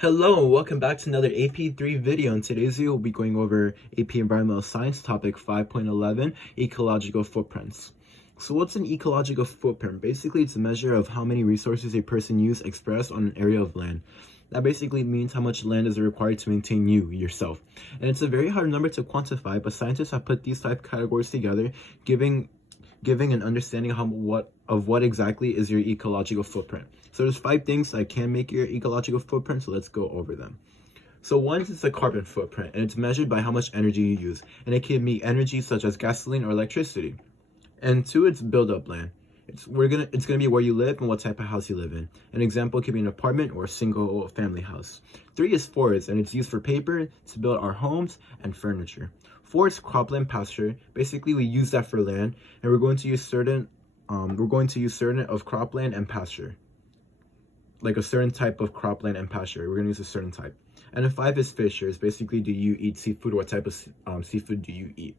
Hello and welcome back to another AP3 video. In today's video, we'll be going over AP Environmental Science topic 5.11, Ecological Footprints. So what's an ecological footprint? Basically, it's a measure of how many resources a person uses expressed on an area of land. That basically means how much land is required to maintain yourself. And it's a very hard number to quantify, but scientists have put these 5 categories together, giving an understanding of what exactly is your ecological footprint. So there's 5 things that can make your ecological footprint, so let's go over them. So one is the carbon footprint, and it's measured by how much energy you use, and it can be energy such as gasoline or electricity. And 2, it's build-up land. It's gonna be where you live and what type of house you live in. An example could be an apartment or a single family house. 3 is forest, and it's used for paper to build our homes and furniture. 4 is cropland pasture. Basically, we use that for land, and we're going to use certain of cropland and pasture, like a certain type of cropland and pasture. We're gonna use a certain type. And then 5 is fishers. Basically, do you eat seafood? What type of seafood do you eat?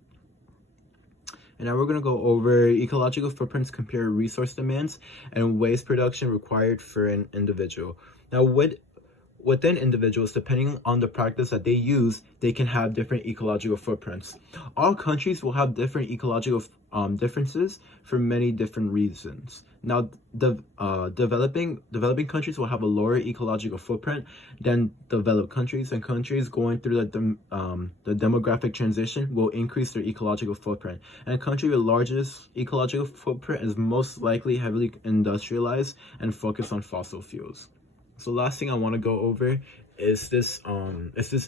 And now we're going to go over ecological footprints, compare resource demands and waste production required for an individual. Now, within individuals, depending on the practice that they use, they can have different ecological footprints. All countries will have different ecological differences for many different reasons. Now, developing countries will have a lower ecological footprint than developed countries, and countries going through the demographic transition will increase their ecological footprint. And a country with largest ecological footprint is most likely heavily industrialized and focused on fossil fuels. So last thing I want to go over is this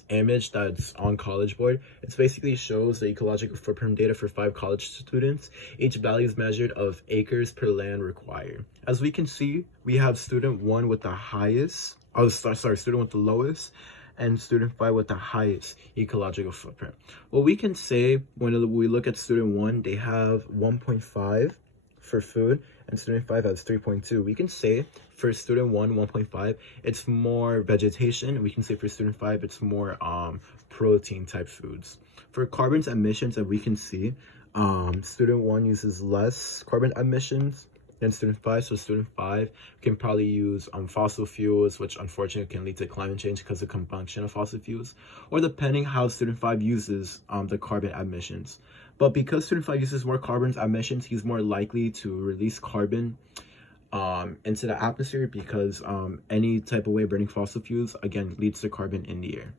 image that's on College Board. It basically shows the ecological footprint data for 5 college students. Each value is measured of acres per land required. As we can see, we have student 1 with the highest, student with the lowest, and student 5 with the highest ecological footprint. What we can say when we look at student 1, they have 1.5 for food, and student 5 has 3.2. We can say for student 1, 1.5, it's more vegetation. We can say for student 5, it's more protein type foods. For carbon emissions, that we can see, student 1 uses less carbon emissions than student 5. So student 5 can probably use fossil fuels, which unfortunately can lead to climate change because of combustion of fossil fuels, or depending how student 5 uses the carbon emissions. But because student 5 uses more carbon emissions, he's more likely to release carbon into the atmosphere, because any type of way of burning fossil fuels, again, leads to carbon in the air.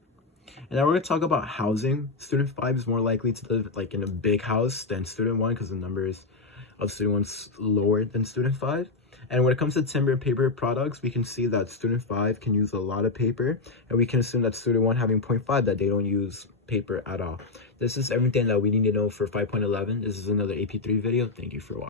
And now we're going to talk about housing. Student 5 is more likely to live like in a big house than student 1, because the numbers of student 1's lower than student 5. And when it comes to timber and paper products, we can see that student 5 can use a lot of paper, and we can assume that student 1 having 0.5, that they don't use paper at all. This is everything that we need to know for 5.11. This is another AP3 video. Thank you for watching.